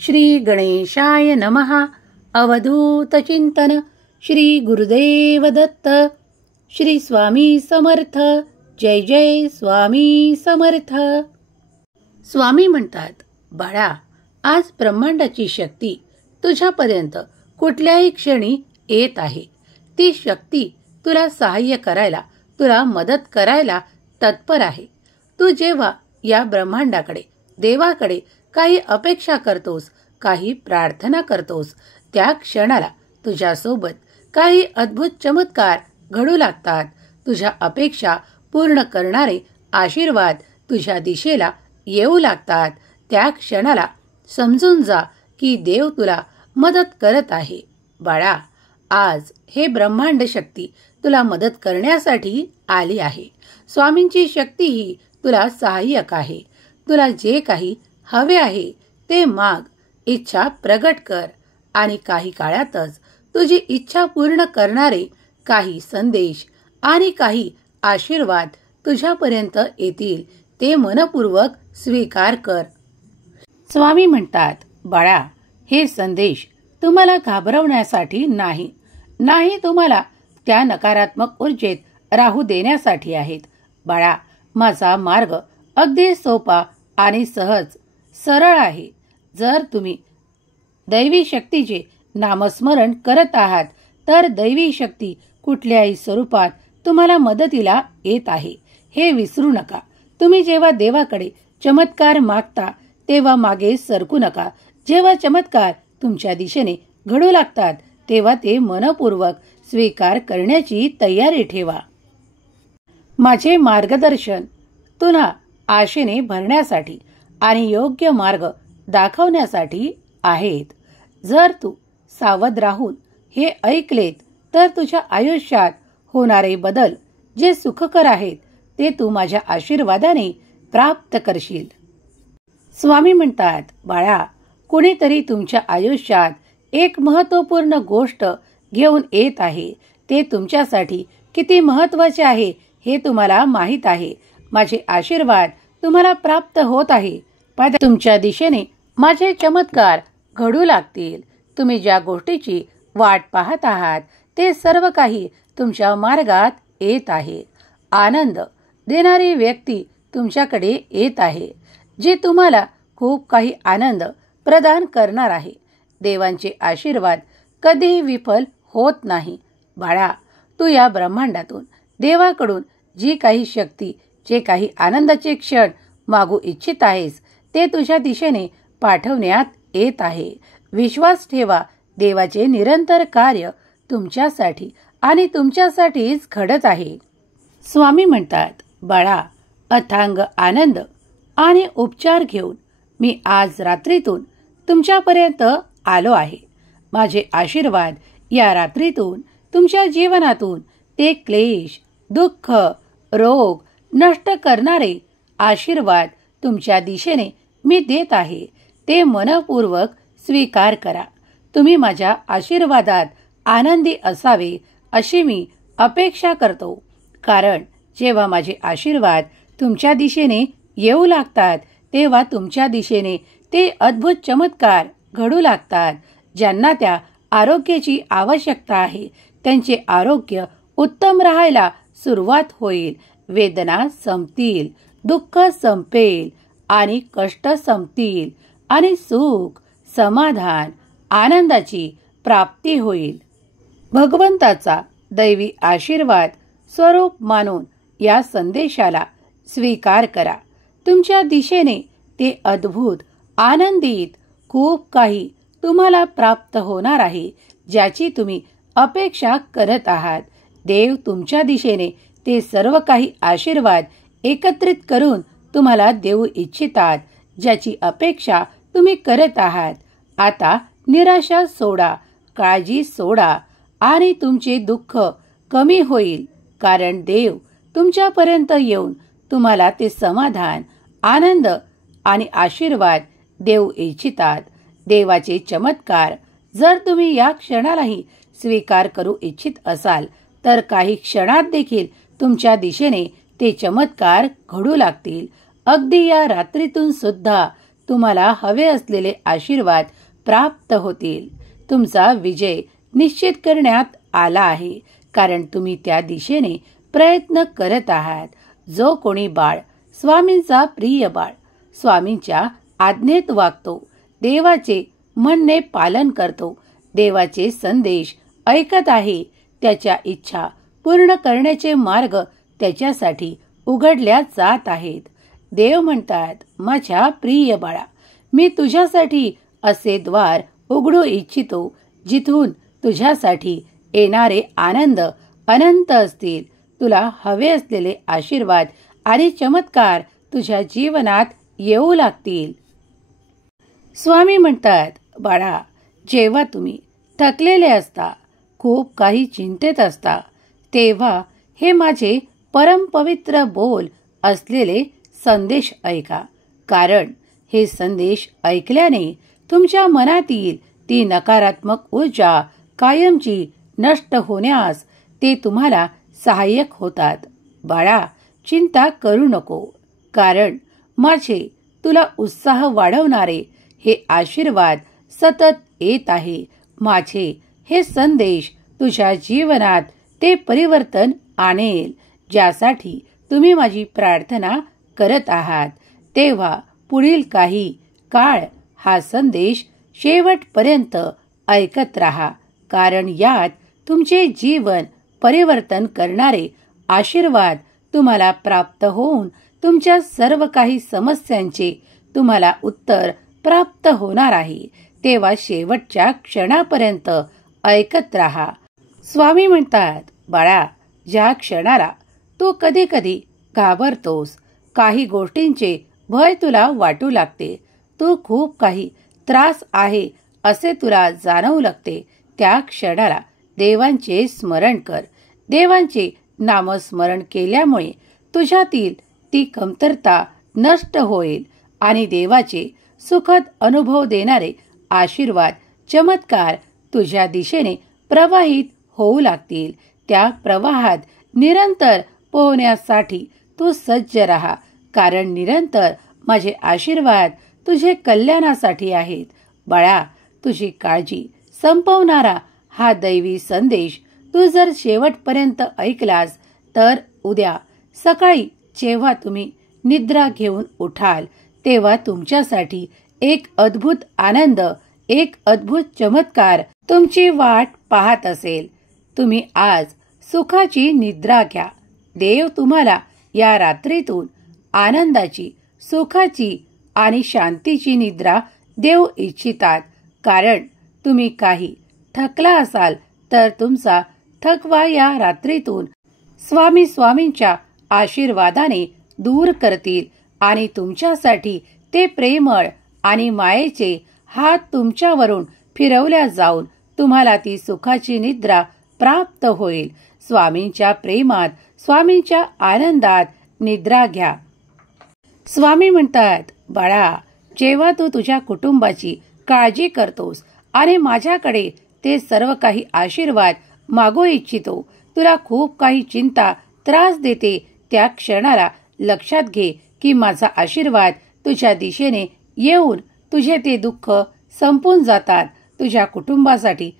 श्री गणेशाय नमः. अवधूत चिंतन. श्री गुरुदेव दत्त. श्री स्वामी समर्थ. जय जय स्वामी समर्थ. स्वामी म्हणतात, बाळा, आज ब्रह्मांडाची शक्ती तुझ्यापर्यंत कुठल्याही क्षणी येत आहे. ती शक्ती तुला सहाय्य करायला, तुला मदत करायला तत्पर आहे. तू जेव्हा या ब्रह्मांडाकडे, देवाकडे काही अपेक्षा करतोस, काही प्रार्थना करतोस, त्या क्षणाला तुझ्यासोबत काही अद्भुत चमत्कार घडू लागतात. तुझ्या अपेक्षा पूर्ण करणारे आशीर्वाद तुझ्या दिशेला येऊ लागतात. त्या क्षणाला समजून जा की देव तुला मदत करत आहे. बाळा, आज हे ब्रह्मांड शक्ती तुला मदत करण्यासाठी आली आहे. स्वामींची शक्ती ही तुला सहाय्यक आहे. तुला जे काही हवे आहे ते माग, इच्छा प्रगट कर आणि काही काळातच तुझी इच्छा पूर्ण करणारे काही संदेश आणि काही आशीर्वाद तुझ्यापर्यंत येतील. ते मनपूर्वक स्वीकार कर. स्वामी म्हणतात, बाळा, हे संदेश तुम्हाला घाबरवण्यासाठी नाही, तुम्हाला त्या नकारात्मक ऊर्जेत राहू देण्यासाठी आहेत. बाळा, माझा मार्ग अगदी सोपा आणि सहज सरळ आहे. जर तुम्ही दैवी शक्तीचे नामस्मरण करत आहात तर दैवी शक्ती कुठल्याही स्वरूपात तुम्हाला मदतीला येत आहे, हे विसरू नका. तुम्ही जेव्हा देवाकडे चमत्कार मागता तेव्हा मागे सरकू नका. जेव्हा चमत्कार तुमच्या दिशेने घडू लागतात तेव्हा ते मनपूर्वक स्वीकार करण्याची तयारी ठेवा. माझे मार्गदर्शन तुला आशेने भरण्यासाठी आणि योग्य मार्ग दाखवण्यासाठी आहेत. जर तू सावध राहून हे ऐकलेत तर तुझ्या आयुष्यात होणारे बदल जे सुखकर आहेत ते तू माझ्या आशीर्वादाने प्राप्त करशील. स्वामी म्हणतात, बाळा, कुणीतरी तुमच्या आयुष्यात एक महत्त्वपूर्ण गोष्ट घेऊन येत आहे. ते तुमच्यासाठी किती महत्त्वाचे आहे हे तुम्हाला माहीत आहे. माझे आशीर्वाद तुम्हाला प्राप्त होत आहे. तुमच्या दिशेने माझे चमत्कार घडू लागतील. तुम्ही ज्या गोष्टीची वाट पाहत आहात ते सर्व काही तुमच्या मार्गात येत आहे. आनंद देणारी व्यक्ती तुमच्याकडे येत आहे, जे तुम्हाला खूप काही आनंद प्रदान करणार आहे. देवांचे आशीर्वाद कधीही विफल होत नाही. बाळा, तू या ब्रह्मांडातून, देवाकडून जी काही शक्ती, जे काही आनंदाचे क्षण मागू इच्छित आहेस ते तुझ्या दिशेने पाठवण्यात येत आहे. विश्वास ठेवा, देवाचे निरंतर कार्य तुमच्यासाठी आणि तुमच्यासाठीच घडत आहे. स्वामी म्हणतात, बाळा, अथांग आनंद आणि उपचार घेऊन मी आज रात्रीतून तुमच्यापर्यंत आलो आहे. माझे आशीर्वाद या रात्रीतून तुमच्या जीवनातून ते क्लेश, दुःख, रोग नष्ट करणारे आशीर्वाद तुमच्या दिशेने मी देत आहे. ते मनपूर्वक स्वीकार करा. तुम्ही माझ्या आशीर्वादात आनंदी असावे अशी मी अपेक्षा करतो. कारण जेव्हा माझे आशीर्वाद तुमच्या दिशेने येऊ लागतात तेव्हा तुमच्या दिशेने ते अद्भुत चमत्कार घडू लागतात. ज्यांना त्या आरोग्याची आवश्यकता आहे त्यांचे आरोग्य उत्तम राहायला सुरुवात होईल. वेदना संपतील, दुःख संपेल आणि कष्ट संपतील आणि सुख, समाधान, आनंदाची प्राप्ती होईल. भगवंताचा दैवी आशीर्वाद स्वरूप मानून या संदेशाला स्वीकार करा. तुमच्या दिशेने ते अद्भुत, आनंदित खूप काही तुम्हाला प्राप्त होणार आहे, ज्याची तुम्ही अपेक्षा करत आहात. देव तुमच्या दिशेने ते सर्व काही आशीर्वाद एकत्रित करून तुम्हाला देऊ इच्छितात, ज्याची अपेक्षा तुम्ही करत आहात. आता निराशा सोडा, काळजी सोडा आणि तुमचे दुःख कमी होईल. कारण देव तुमच्यापर्यंत येऊन तुम्हाला ते समाधान, आनंद आणि आशीर्वाद देऊ इच्छितात. देवाचे चमत्कार जर तुम्ही या क्षणालाही स्वीकार करू इच्छित असाल तर काही क्षणात देखील तुमच्या दिशेने ते चमत्कार घडू लागतील. अगदी या रात्रीतून सुद्धा तुम्हाला हवे असलेले आशीर्वाद प्राप्त होतील. तुमचा विजय निश्चित करण्यात आला आहे, कारण तुम्ही त्या दिशेने प्रयत्न करत आहात. जो कोणी बाळ स्वामींचा प्रिय बाळ स्वामींच्या आज्ञेत वागतो, देवाचे म्हणणे पालन करतो, देवाचे संदेश ऐकत आहे, त्याच्या इच्छा पूर्ण करण्याचे मार्ग त्याच्यासाठी उघडल्या जात आहेत. देव म्हणतात, माझ्या प्रिय बाळा, मी तुझ्यासाठी असे द्वार उघडू इच्छितो जिथून तुझ्यासाठी येणारे आनंद अनंत असतील. तुला हवे असलेले आशीर्वाद आणि चमत्कार तुझ्या जीवनात येऊ लागतील. स्वामी म्हणतात, बाळा, जेव्हा तुम्ही थकलेले असता, खूप काही चिंतेत असता, तेव्हा हे माझे परमपवित्र बोल असलेले संदेश ऐका. कारण हे संदेश ऐकल्याने तुमच्या मनातील ती नकारात्मक ऊर्जा कायमची नष्ट होण्यास ते तुम्हाला सहाय्यक होतात. बाळा, चिंता करू नको, कारण माझे तुला उत्साह वाढवणारे हे आशीर्वाद सतत येत आहे. माझे हे संदेश तुझ्या जीवनात ते परिवर्तन आणेल ज्यासाठी तुम्ही माझी प्रार्थना करत आहात. तेव्हा पुढील काही काळ हा संदेश शेवटपर्यंत ऐकत राहा, कारण यात तुमचे जीवन परिवर्तन करणारे आशीर्वाद तुम्हाला प्राप्त होऊन तुमच्या सर्व काही समस्यांचे तुम्हाला उत्तर प्राप्त होणार आहे. तेव्हा शेवटच्या क्षणापर्यंत ऐकत राहा. स्वामी म्हणतात, बाळा, ज्या क्षणाला तू कधी कधी घाबरतोस, काही गोष्टींचे भय तुला वाटू लागते, तू खूप काही त्रास आहे असे तुला जाणवू लागते, त्या क्षणाला देवांचे स्मरण कर. देवांचे नामस्मरण केल्यामुळे तुझ्यातील ती कमतरता नष्ट होईल आणि देवाचे सुखद अनुभव देणारे आशीर्वाद, चमत्कार तुझ्या दिशेने प्रवाहित होऊ लागतील. त्या प्रवाहात निरंतर पोहण्यासाठी तू सज्ज राहा, कारण निरंतर माझे आशीर्वाद तुझे कल्याणासाठी आहेत. बाळा, तुझी काळजी संपवणारा हा दैवी संदेश तू जर शेवटपर्यंत ऐकलास तर उद्या सकाळी जेव्हा तुम्ही निद्रा घेऊन उठाल, तेव्हा तुमच्यासाठी एक अद्भुत आनंद, एक अद्भुत चमत्कार तुमची वाट पाहत असेल. तुम्ही आज सुखाची निद्रा घ्या. देव तुम्हाला या रात्रीतून आनंदाची, सुखाची आणि शांतीची निद्रा देऊ इच्छितात. कारण तुम्ही काही थकला असाल तर तुमचा थकवा या रात्रीतून स्वामींच्या आशीर्वादाने दूर करतील आणि तुमच्यासाठी ते प्रेमळ आणि मायेचे हात तुमच्यावरून फिरवल्या जाऊन तुम्हाला ती सुखाची निद्रा प्राप्त होईल. स्वामींच्या प्रेमात, स्वामींच्या आनंदात निद्रा घ्या. स्वामी म्हणतात, बाळा, जेव्हा तू तुझ्या कुटुंबाची काळजी करतोस आणि माझ्याकडे ते सर्व काही आशीर्वाद मागू इच्छितो, तुला खूप काही चिंता त्रास देते, त्या क्षणाला लक्षात घे की माझा आशीर्वाद तुझ्या दिशेने येऊन तुझे ते दुःख संपून जातात. तुझ्या कुटुंबासाठी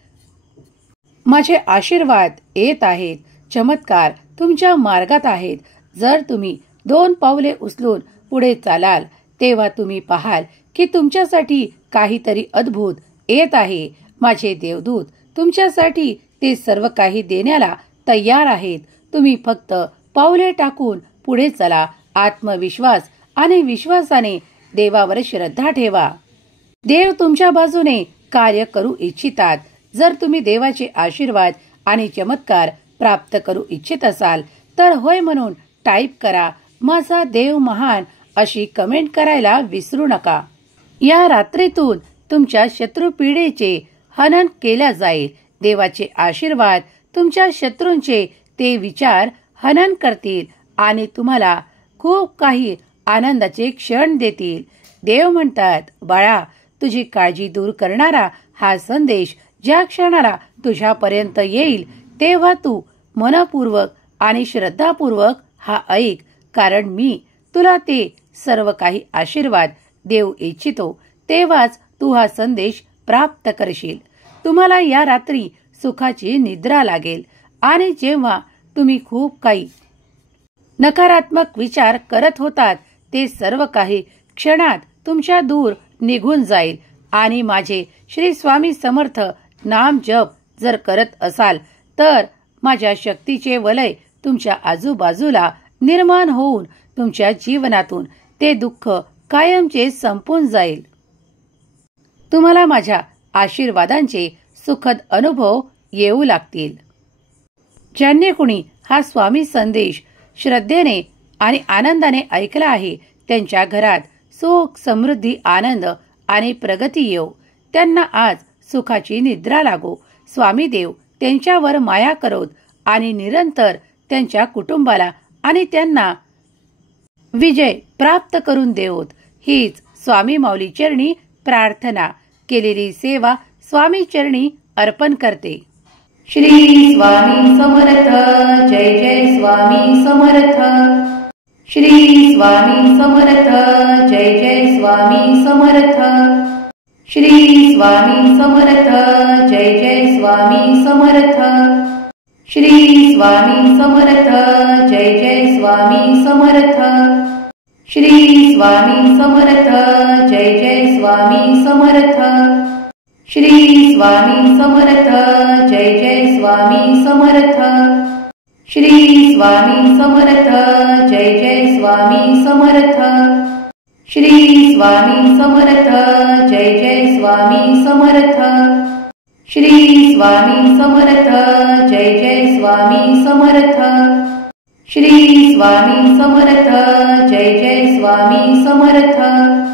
माझे आशीर्वाद येत आहेत. चमत्कार तुमच्या मार्गात आहेत. जर तुम्ही 2 पावले उचलून पुढे चालाल, तेव्हा तुम्ही पाहाल की तुमच्यासाठी काहीतरी अद्भुत येत आहे. माझे देवदूत तुमच्यासाठी ते सर्व काही देण्याला तयार आहेत. तुम्ही फक्त पावले टाकून पुढे चला. आत्मविश्वास आणि विश्वासाने देवावर श्रद्धा ठेवा. देव तुमच्या बाजूने कार्य करू इच्छितात. जर तुम्ही देवाचे आशीर्वाद आणि चमत्कार प्राप्त करू इच्छित असाल तर होय म्हणून टाईप करा. माझा देव महान अशी कमेंट करायला विसरू नका. या रात्रीतून तुमच्या शत्रुपीडेचे हनन केल्या जाईल. देवाचे आशीर्वाद तुमच्या शत्रूंचे ते विचार हनन करतील आणि तुम्हाला खूप काही आनंदाचे क्षण देतील. देव म्हणतात, बाळा, तुझी काळजी दूर करणारा हा संदेश ज्या क्षणाला तुझ्यापर्यंत येईल तेव्हा तू मनपूर्वक आणि श्रद्धापूर्वक हा ऐक, कारण मी तुला ते सर्व काही आशीर्वाद देऊ इच्छितो तेव्हाच तू हा संदेश प्राप्त करशील. तुम्हाला या रात्री सुखाची निद्रा लागेल आणि जेव्हा तुम्ही खूप काही नकारात्मक विचार करत होतात ते सर्व काही क्षणात तुमच्या दूर निघून जाईल आणि माझे श्री स्वामी समर्थ नाम जप जर करत असाल तर माझ्या शक्तीचे वलय तुमच्या आजूबाजूला निर्माण होऊन तुमच्या जीवनातून ते दुःख कायमचे संपून जाईल. तुम्हाला माझ्या आशीर्वादांचे सुखद अनुभव येऊ लागतील. ज्यांनी कुणी हा स्वामी संदेश श्रद्धेने आणि आनंदाने ऐकला आहे त्यांच्या घरात सुख, समृद्धी, आनंद आणि प्रगती येऊ. त्यांना आज सुखाची निद्रा लागो. स्वामी देव त्यांच्यावर माया करोत आणि निरंतर त्यांच्या कुटुंबाला आणि त्यांना विजय प्राप्त करून देवोत. हीच स्वामी माऊली चरणी प्रार्थना. केलेली सेवा स्वामी चरणी अर्पण करते. श्री स्वामी समर्थ. जय जय स्वामी समर्थ. श्री स्वामी समर्थ. जय जय स्वामी समर्थ. श्री स्वामी समर्थ. जय जय स्वामी समर्थ. श्री स्वामी समर्थ. जय जय स्वामी समर्थ. श्री स्वामी समर्थ. जय जय स्वामी समर्थ. श्री स्वामी समर्थ. जय जय स्वामी समर्थ. श्री स्वामी समर्थ. जय जय स्वामी समर्थ. श्री स्वामी समर्थ. जय जय स्वामी समर्थ. श्री स्वामी समर्थ. जय जय स्वामी समर्थ. श्री स्वामी समर्थ. जय जय स्वामी समर्थ.